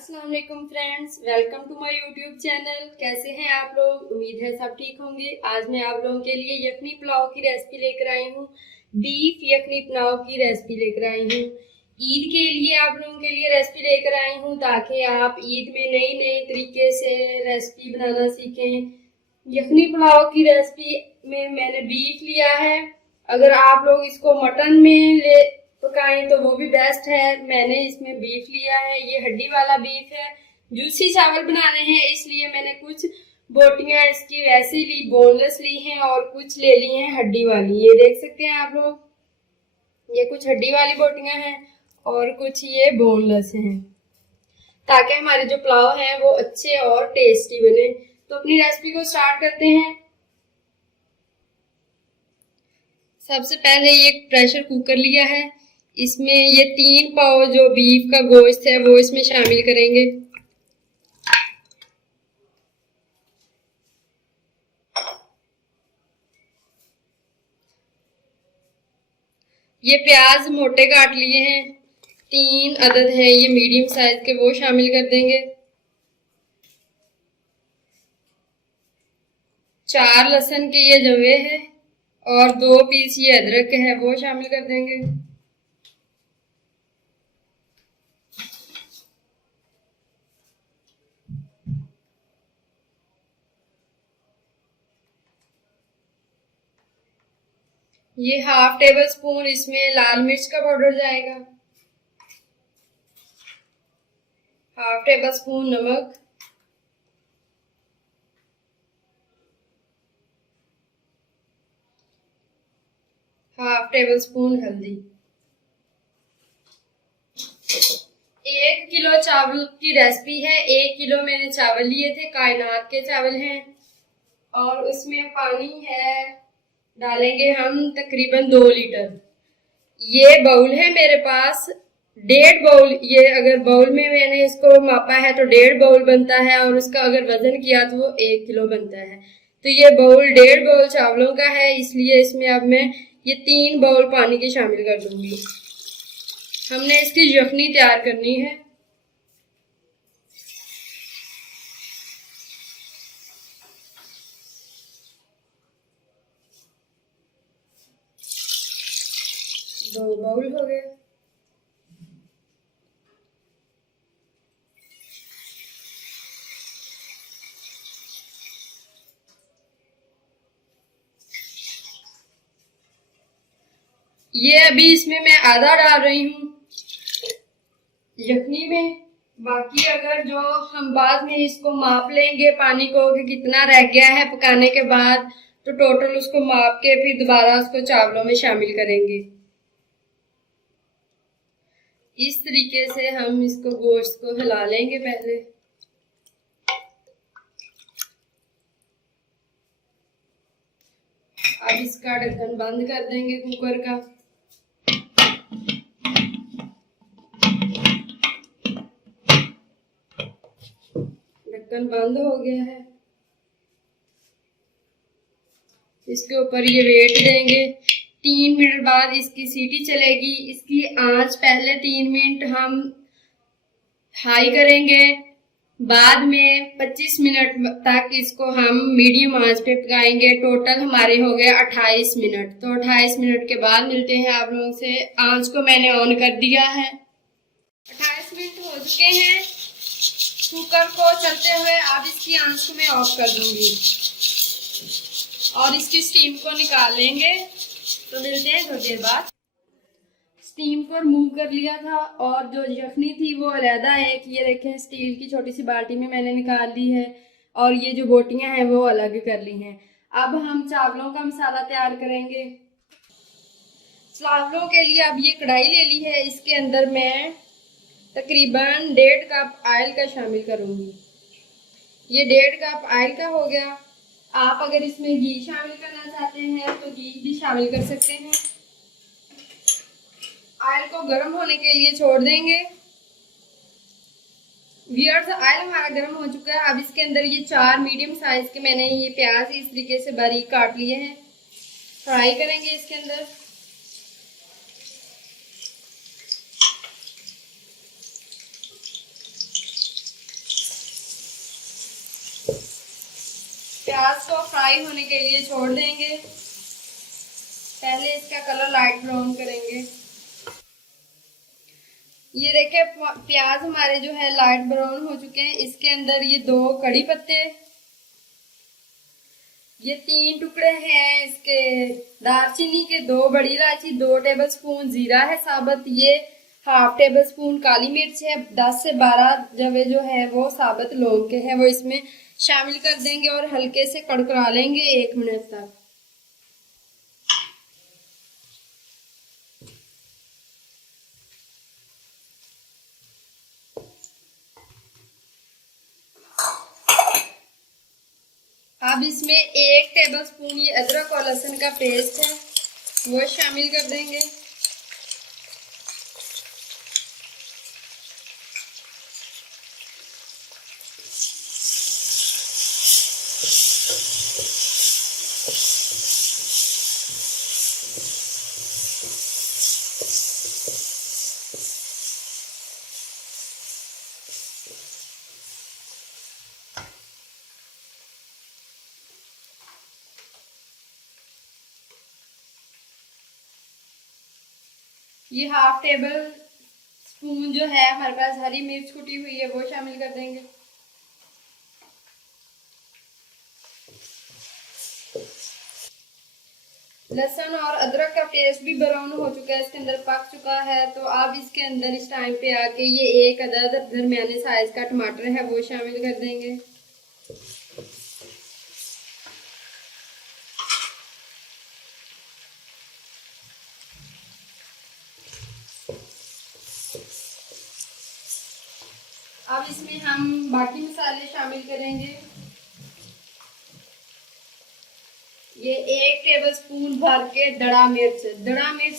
अस्सलाम वालेकुम friends, welcome to my YouTube channel. कैसे हैं आप लोग? उम्मीद है सब ठीक होंगे। आज मैं आप लोगों के लिए यखनी पुलाव की रेसिपी लेकर आई हूँ। बीफ यखनी पुलाव की रेसिपी लेकर आई हूँ। ईद के लिए आप लोगों के लिए रेसिपी लेकर आई हूँ ताकि आप ईद में नई नई तरीके से रेसिपी बनाना सीखें। यखनी पुलाव की रेसिपी में मैंने बीफ लिया है। अगर आप लोग इसको मटन में ले पकाएं तो वो भी बेस्ट है। मैंने इसमें बीफ लिया है, ये हड्डी वाला बीफ है। जूसी चावल बनाने हैं इसलिए मैंने कुछ बोटियां इसकी वैसे ली, बोनलेस ली हैं और कुछ ले ली हैं हड्डी वाली। ये देख सकते हैं आप लोग, ये कुछ हड्डी वाली बोटियां हैं और कुछ ये बोनलेस हैं, ताकि हमारे जो पुलाव हैं वो अच्छे और टेस्टी बने। तो अपनी रेसिपी को स्टार्ट करते हैं। सबसे पहले ये प्रेशर कुकर लिया है, इसमें ये 3 पाव जो बीफ का गोश्त है वो इसमें शामिल करेंगे। ये प्याज मोटे काट लिए हैं, 3 अदद है ये मीडियम साइज के, वो शामिल कर देंगे। 4 लहसुन के ये जवे है और 2 पीस ये अदरक के है, वो शामिल कर देंगे। ये ½ टेबल स्पून इसमें लाल मिर्च का पाउडर जाएगा, ½ टेबल स्पून नमक, ½ टेबल स्पून हल्दी। 1 किलो चावल की रेसिपी है। 1 किलो मैंने चावल लिए थे, कायनात के चावल हैं। और उसमें पानी है, डालेंगे हम तकरीबन 2 लीटर। ये बाउल है मेरे पास, 1.5 बाउल। ये अगर बाउल में मैंने इसको मापा है तो 1.5 बाउल बनता है और उसका अगर वजन किया तो वो 1 किलो बनता है। तो ये बाउल 1.5 बाउल चावलों का है, इसलिए इसमें अब मैं ये 3 बाउल पानी के शामिल कर दूंगी। हमने इसकी यखनी तैयार करनी है। दो बाउल हो गए। ये अभी इसमें मैं आधा डाल रही हूँ यखनी में। बाकी अगर जो हम बाद में इसको माप लेंगे पानी को कि कितना रह गया है पकाने के बाद, तो टोटल उसको माप के फिर दोबारा उसको चावलों में शामिल करेंगे। इस तरीके से हम इसको गोश्त को हिला लेंगे पहले। अब इसका ढक्कन बंद कर देंगे कुकर का। ढक्कन बंद हो गया है। इसके ऊपर ये वेट देंगे। 3 मिनट बाद इसकी सीटी चलेगी। इसकी आंच पहले 3 मिनट हम हाई करेंगे, बाद में 25 मिनट तक इसको हम मीडियम आंच पे पकाएंगे। टोटल हमारे हो गए 28 मिनट। तो 28 मिनट के बाद मिलते हैं आप लोगों से। आंच को मैंने ऑन कर दिया है। 28 मिनट हो चुके हैं। कुकर को चलते हुए अब इसकी आंच को मैं ऑफ कर दूंगी और इसकी स्टीम को निकाल लेंगे। तो मिलते हैं थोड़ी देर बाद। स्टीम को रिमूव कर लिया था और जो यखनी थी वो अलहदा है कि ये देखें, स्टील की छोटी सी बाल्टी में मैंने निकाल ली है और ये जो बोटियां हैं वो अलग कर ली हैं। अब हम चावलों का मसाला तैयार करेंगे। चावलों के लिए अब ये कढ़ाई ले ली है, इसके अंदर मैं तकरीबन 1.5 कप ऑयल का शामिल करूंगी। ये 1.5 कप ऑयल का हो गया। आप अगर इसमें घी शामिल करना चाहते हैं तो घी भी शामिल कर सकते हैं। ऑयल को गर्म होने के लिए छोड़ देंगे। व्यूअर्स, ऑयल हमारा गर्म हो चुका है। अब इसके अंदर ये 4 मीडियम साइज के मैंने ये प्याज इस तरीके से बारीक काट लिए हैं, फ्राई करेंगे इसके अंदर। प्याज को फ्राई होने के लिए छोड़ देंगे। पहले इसका कलर लाइट ब्राउन करेंगे। ये देखिए प्याज हमारे जो है लाइट ब्राउन हो चुके हैं। इसके अंदर ये 2 कड़ी पत्ते, ये 3 टुकड़े हैं इसके दालचीनी के, 2 बड़ी इलायची, 2 टेबलस्पून जीरा है साबुत, ये हाफ टेबल स्पून काली मिर्च है, 10 से 12 जवे जो है वो साबुत लौंग के हैं, वो इसमें शामिल कर देंगे और हल्के से कड़कड़ा लेंगे 1 मिनट तक। अब इसमें 1 टेबलस्पून ये अदरक और लहसुन का पेस्ट है वो शामिल कर देंगे। ये हाफ टेबल स्पून जो है हमारे पास हरी मिर्च कुटी हुई है वो शामिल कर देंगे। लहसुन और अदरक का पेस्ट भी ब्राउन हो चुका है, इसके अंदर पक चुका है। तो अब इसके अंदर इस टाइम पे आके ये 1 अदद दरमियाने साइज का टमाटर है वो शामिल कर देंगे। अब इसमें हम बाकी मसाले शामिल करेंगे। ये 1 टेबलस्पून भर के दड़ा मिर्च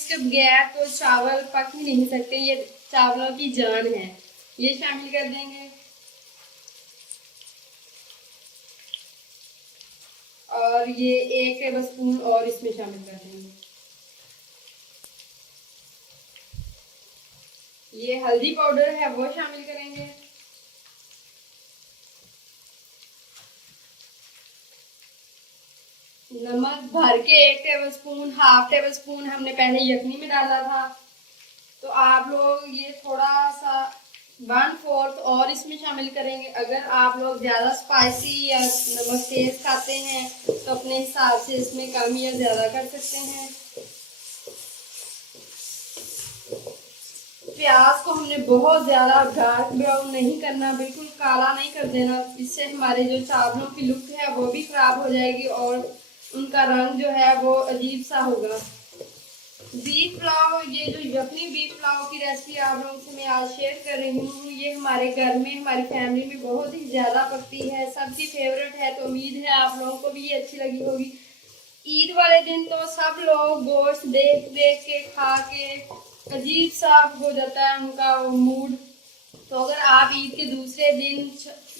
के बगैर तो चावल पक ही नहीं सकते, ये चावलों की जान है, ये शामिल कर देंगे। और ये 1 टेबलस्पून और इसमें शामिल कर देंगे। ये हल्दी पाउडर है वो शामिल करेंगे। नमक भर के 1 टेबलस्पून, हाफ टेबल स्पून हमने पहले यखनी में डाला था, तो आप लोग ये थोड़ा सा 1/4 और इसमें शामिल करेंगे। अगर आप लोग ज़्यादा स्पाइसी या नमक तेज खाते हैं तो अपने हिसाब से इसमें कम या ज़्यादा कर सकते हैं। प्याज को हमने बहुत ज़्यादा डार्क ब्राउन नहीं करना, बिल्कुल काला नहीं कर देना, इससे हमारे जो चावलों की लुक है वो भी खराब हो जाएगी और उनका रंग जो है वो अजीब सा होगा। बीफ पुलाव, ये जो यखनी बीफ पुलाव की रेसिपी आप लोगों से मैं आज शेयर कर रही हूँ, ये हमारे घर में हमारी फैमिली में बहुत ही ज़्यादा पकती है, सबकी फेवरेट है। तो उम्मीद है आप लोगों को भी ये अच्छी लगी होगी। ईद वाले दिन तो सब लोग गोश्त देख देख के खा के अजीब सा हो जाता है उनका मूड। तो अगर आप ईद के दूसरे दिन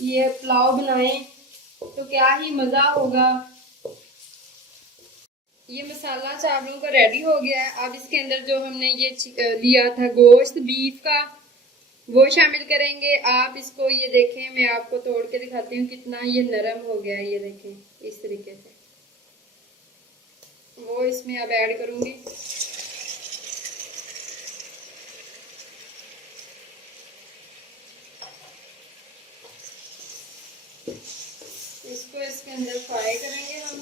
ये पुलाव बनाएं तो क्या ही मज़ा होगा। ये मसाला चावलों का रेडी हो गया है। अब इसके अंदर जो हमने ये लिया था गोश्त बीफ का वो शामिल करेंगे। आप इसको ये देखें, मैं आपको तोड़ के दिखाती हूँ कितना ये नरम हो गया है। ये देखें इस तरीके से, वो इसमें अब ऐड करूँगी। इसको इसके अंदर फ्राई करेंगे हम।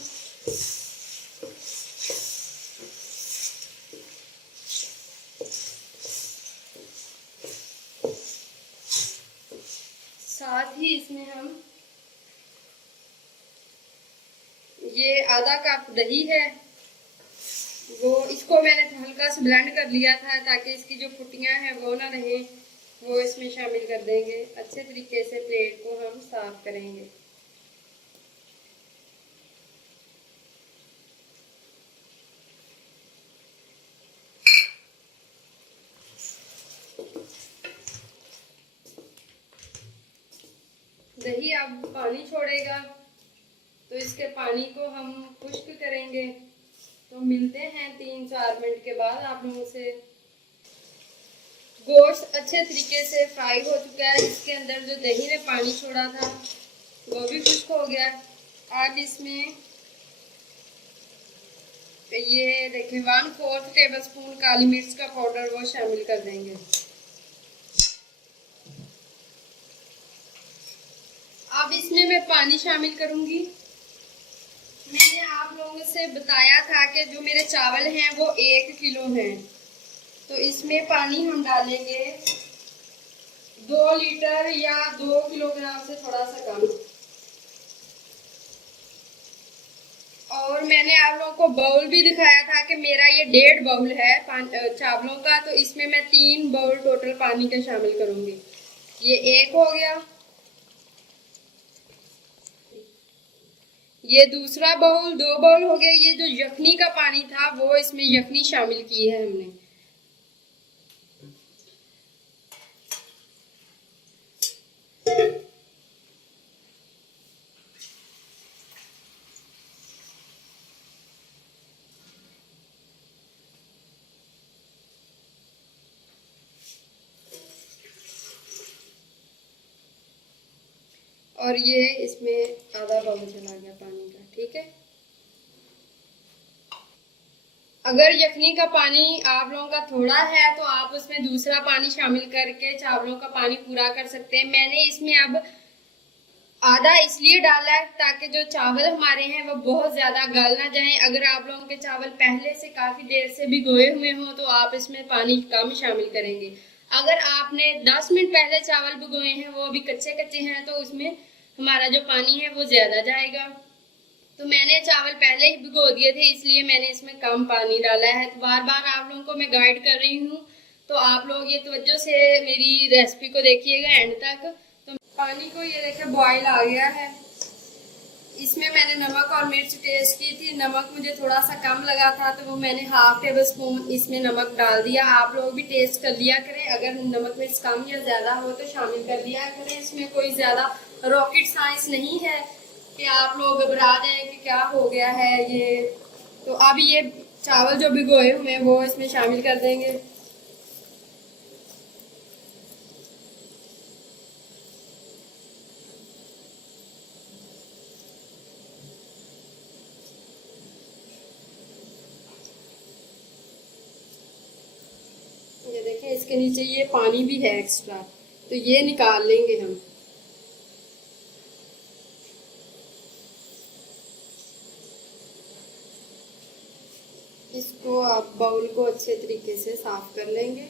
साथ ही इसमें हम ये आधा कप दही है वो इसको मैंने हल्का सा ब्लेंड कर लिया था ताकि इसकी जो फुटियां हैं वो ना रहें, वो इसमें शामिल कर देंगे। अच्छे तरीके से प्लेट को हम साफ करेंगे। दही अब पानी छोड़ेगा तो इसके पानी को हम खुश्क करेंगे। तो मिलते हैं 3-4 मिनट के बाद आप लोगों से। गोश्त अच्छे तरीके से फ्राई हो चुका है। इसके अंदर जो दही ने पानी छोड़ा था वो भी खुश्क हो गया। अब इसमें ये देखिए 1/4 टेबलस्पून काली मिर्च का पाउडर वो शामिल कर देंगे। अब इसमें मैं पानी शामिल करूंगी। मैंने आप लोगों से बताया था कि जो मेरे चावल हैं वो 1 किलो हैं, तो इसमें पानी हम डालेंगे 2 लीटर या 2 किलोग्राम से थोड़ा सा कम। और मैंने आप लोगों को बाउल भी दिखाया था कि मेरा ये 1.5 बाउल है चावलों का, तो इसमें मैं 3 बाउल टोटल पानी का शामिल करूंगी। ये 1 हो गया, ये दूसरा बाउल, 2 बाउल हो गया। ये जो यखनी का पानी था वो इसमें यखनी शामिल की है हमने। और ये इसमें आधा बाउल चला गया पानी का, ठीक है। अगर यखनी का पानी आप लोगों का थोड़ा है तो आप उसमें दूसरा पानी शामिल करके चावलों का पानी पूरा कर सकते हैं। मैंने इसमें अब आधा इसलिए डाला है ताकि जो चावल हमारे हैं वो बहुत ज़्यादा गल ना जाएं। अगर आप लोगों के चावल पहले से काफ़ी देर से भिगोए हुए हों तो आप इसमें पानी कम शामिल करेंगे। अगर आपने 10 मिनट पहले चावल भिगोए हैं, वो अभी कच्चे कच्चे हैं, तो उसमें हमारा जो पानी है वो ज़्यादा जाएगा। तो मैंने चावल पहले ही भिगो दिए थे, इसलिए मैंने इसमें कम पानी डाला है। तो बार बार आप लोगों को मैं गाइड कर रही हूँ, तो आप लोग ये तवज्जो से मेरी रेसिपी को देखिएगा एंड तक। तो पानी को ये देखें बॉयल आ गया है। इसमें मैंने नमक और मिर्च टेस्ट की थी। नमक मुझे थोड़ा सा कम लगा था तो वो मैंने 1/2 टेबलस्पून इसमें नमक डाल दिया। आप लोग भी टेस्ट कर लिया करें, अगर नमक मिर्च कम या ज़्यादा हो तो शामिल कर लिया करें। इसमें कोई ज़्यादा रॉकेट साइंस नहीं है कि आप लोग घबरा जाएं कि क्या हो गया है ये। तो अब ये चावल जो भिगोए हुए हैं वो इसमें शामिल कर देंगे। ये देखें इसके नीचे ये पानी भी है एक्स्ट्रा, तो ये निकाल लेंगे हम। इसको आप बाउल को अच्छे तरीके से साफ कर लेंगे।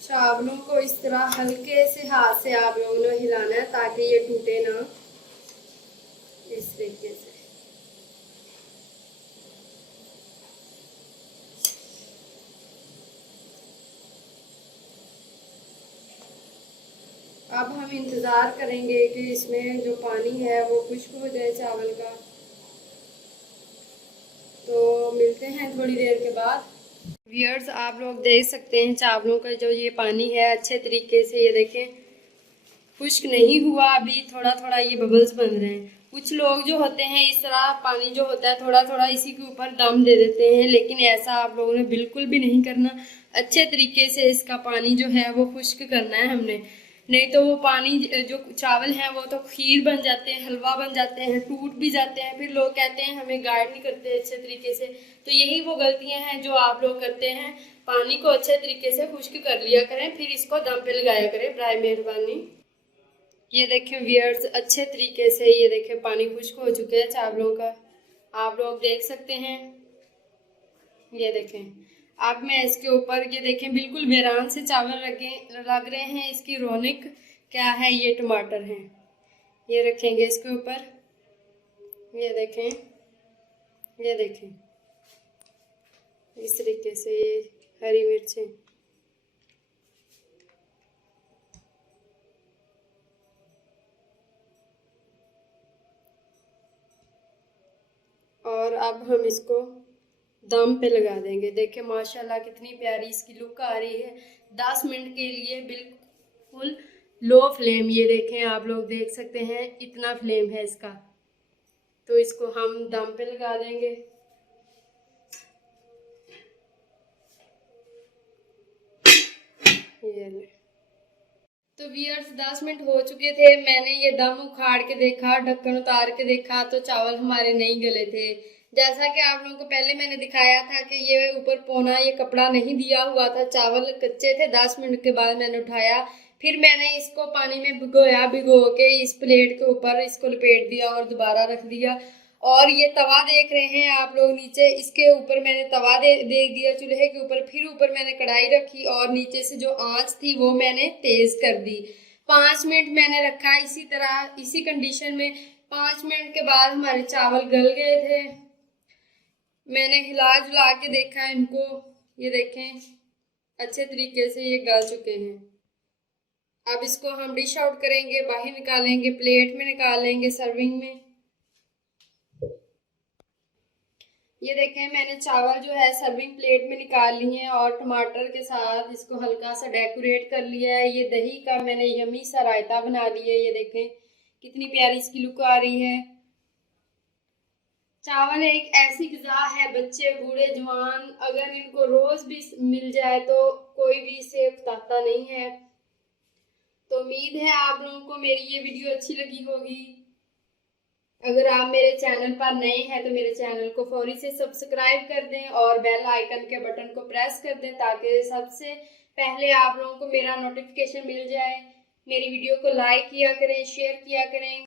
चावलों को इस तरह हल्के से हाथ से आप लोगों ने हिलाना है ताकि ये टूटे ना, इस तरीके से। अब हम इंतज़ार करेंगे कि इसमें जो पानी है वो खुश्क हो जाए चावल का। तो मिलते हैं थोड़ी देर के बाद। व्यूअर्स, आप लोग देख सकते हैं चावलों का जो ये पानी है अच्छे तरीके से, ये देखें खुश्क नहीं हुआ, अभी थोड़ा थोड़ा ये बबल्स बन रहे हैं। कुछ लोग जो होते हैं इस तरह पानी जो होता है थोड़ा थोड़ा इसी के ऊपर दम दे देते हैं, लेकिन ऐसा आप लोगों ने बिल्कुल भी नहीं करना। अच्छे तरीके से इसका पानी जो है वो खुश्क करना है हमने, नहीं तो वो पानी जो चावल हैं वो तो खीर बन जाते हैं, हलवा बन जाते हैं, टूट भी जाते हैं। फिर लोग कहते हैं हमें गाइड नहीं करते अच्छे तरीके से। तो यही वो गलतियां हैं जो आप लोग करते हैं। पानी को अच्छे तरीके से खुश्क कर लिया करें, फिर इसको दम पे लगाया करें बराए मेहरबानी। ये देखें व्यूअर्स, अच्छे तरीके से ये देखें पानी खुश्क हो चुके हैं चावलों का, आप लोग देख सकते हैं। ये देखें, अब मैं इसके ऊपर ये देखें बिल्कुल वीरान से चावल लग रहे हैं। इसकी रौनक क्या है, ये टमाटर हैं, ये रखेंगे इसके ऊपर। ये देखें, ये देखें इस तरीके से ये हरी मिर्चें। और अब हम इसको दम पे लगा देंगे। देखें माशाल्लाह कितनी प्यारी इसकी लुक आ रही है। 10 मिनट के लिए बिल्कुल लो फ्लेम, ये देखें आप लोग देख सकते हैं इतना फ्लेम है इसका। तो इसको हम दम पे लगा देंगे। ये ले। तो व्यूअर्स 10 मिनट हो चुके थे, मैंने ये दम उखाड़ के देखा, ढक्कन उतार के देखा तो चावल हमारे नहीं गले थे। जैसा कि आप लोगों को पहले मैंने दिखाया था कि ये ऊपर पौना ये कपड़ा नहीं दिया हुआ था, चावल कच्चे थे। 10 मिनट के बाद मैंने उठाया, फिर मैंने इसको पानी में भिगोया, भिगो के इस प्लेट के ऊपर इसको लपेट दिया और दोबारा रख दिया। और ये तवा देख रहे हैं आप लोग नीचे, इसके ऊपर मैंने तवा दे दिया चूल्हे के ऊपर। फिर ऊपर मैंने कढ़ाई रखी और नीचे से जो आंच थी वो मैंने तेज कर दी। 5 मिनट मैंने रखा इसी तरह, इसी कंडीशन में। 5 मिनट के बाद हमारे चावल गल गए थे। मैंने हिला जुला के देखा इनको, ये देखें अच्छे तरीके से ये गल चुके हैं। अब इसको हम डिश आउट करेंगे, बाहर निकालेंगे, प्लेट में निकाल लेंगे सर्विंग में। ये देखें मैंने चावल जो है सर्विंग प्लेट में निकाल लिए हैं और टमाटर के साथ इसको हल्का सा डेकोरेट कर लिया है। ये दही का मैंने यमी सा रायता बना लिया है। ये देखें कितनी प्यारी इसकी लुक आ रही है। चावल एक ऐसी ग़िज़ा है, बच्चे बूढ़े जवान अगर इनको रोज भी मिल जाए तो कोई भी इसे उकताता नहीं है। तो उम्मीद है आप लोगों को मेरी ये वीडियो अच्छी लगी होगी। अगर आप मेरे चैनल पर नए हैं तो मेरे चैनल को फौरी से सब्सक्राइब कर दें और बेल आइकन के बटन को प्रेस कर दें ताकि सबसे पहले आप लोगों को मेरा नोटिफिकेशन मिल जाए। मेरी वीडियो को लाइक किया करें, शेयर किया करें।